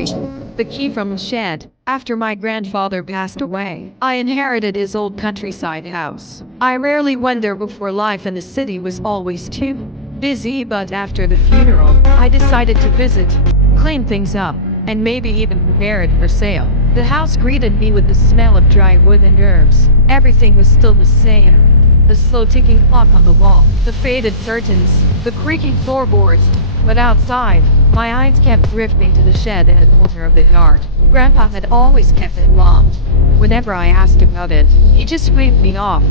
story. The key from the shed. After my grandfather passed away, I inherited his old countryside house. I rarely went there before. Life in the city was always too busy, but after the funeral, I decided to visit, clean things up, and maybe even prepare it for sale. The house greeted me with the smell of dry wood and herbs. Everything was still the same. The slow ticking clock on the wall, the faded curtains, the creaking floorboards. But outside, my eyes kept drifting to the shed in the corner of the yard. Grandpa had always kept it locked. Whenever I asked about it, he just waved me off.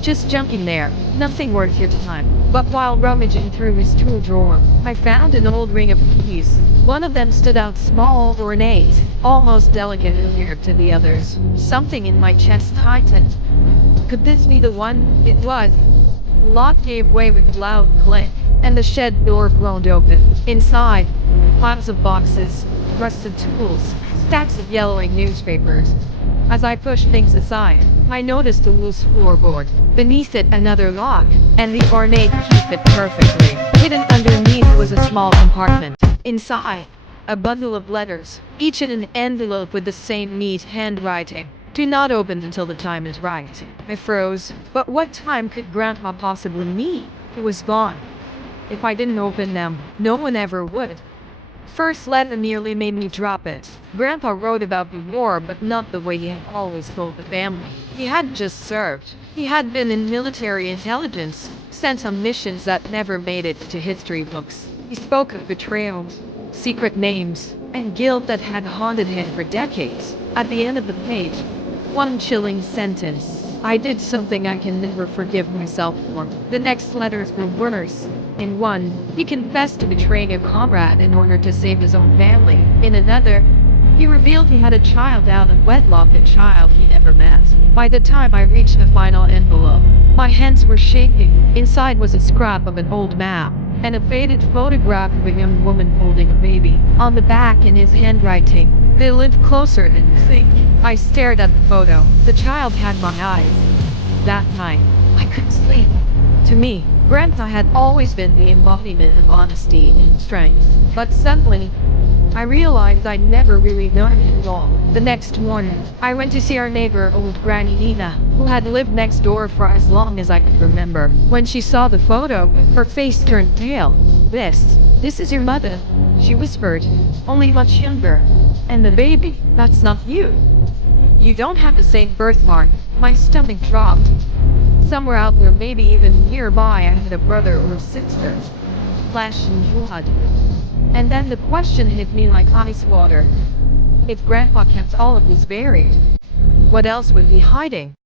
Just junk in there, nothing worth your time. But while rummaging through his tool drawer, I found an old ring of keys. One of them stood out small, ornate, almost delicate compared to the others. Something in my chest tightened. Could this be the one? It was. The lock gave way with a loud click, and the shed door blown open. Inside, piles of boxes, rusted tools, stacks of yellowing newspapers. As I pushed things aside, I noticed a loose floorboard. Beneath it, another lock, and the ornate key fit perfectly. Hidden underneath was a small compartment. Inside, a bundle of letters, each in an envelope with the same neat handwriting. Do not open until the time is right. I froze. But what time could Grandpa possibly mean? It was gone. If I didn't open them, no one ever would. First letter nearly made me drop it. Grandpa wrote about the war, but not the way he had always told the family. He hadn't just served. He had been in military intelligence, sent on missions that never made it to history books. He spoke of betrayals, secret names, and guilt that had haunted him for decades. At the end of the page, one chilling sentence. I did something I can never forgive myself for. The next letters were worse. In one, he confessed to betraying a comrade in order to save his own family. In another, he revealed he had a child out of wedlock, a child he never met. By the time I reached the final envelope, my hands were shaking. Inside was a scrap of an old map and a faded photograph of a young woman holding a baby. On the back, in his handwriting, they lived closer than you think. I stared at the photo. The child had my eyes. That night, I couldn't sleep. To me, Grandpa had always been the embodiment of honesty and strength. But suddenly, I realized I'd never really known him at all. The next morning, I went to see our neighbor, old Granny Nina, who had lived next door for as long as I could remember. When she saw the photo, her face turned pale. This is your mother, she whispered, only much younger. And the baby, that's not you. You don't have the same birthmark. My stomach dropped. Somewhere out there, maybe even nearby, I had a brother or sister. Flesh and blood. And then the question hit me like ice water. If Grandpa kept all of this buried, what else would be hiding?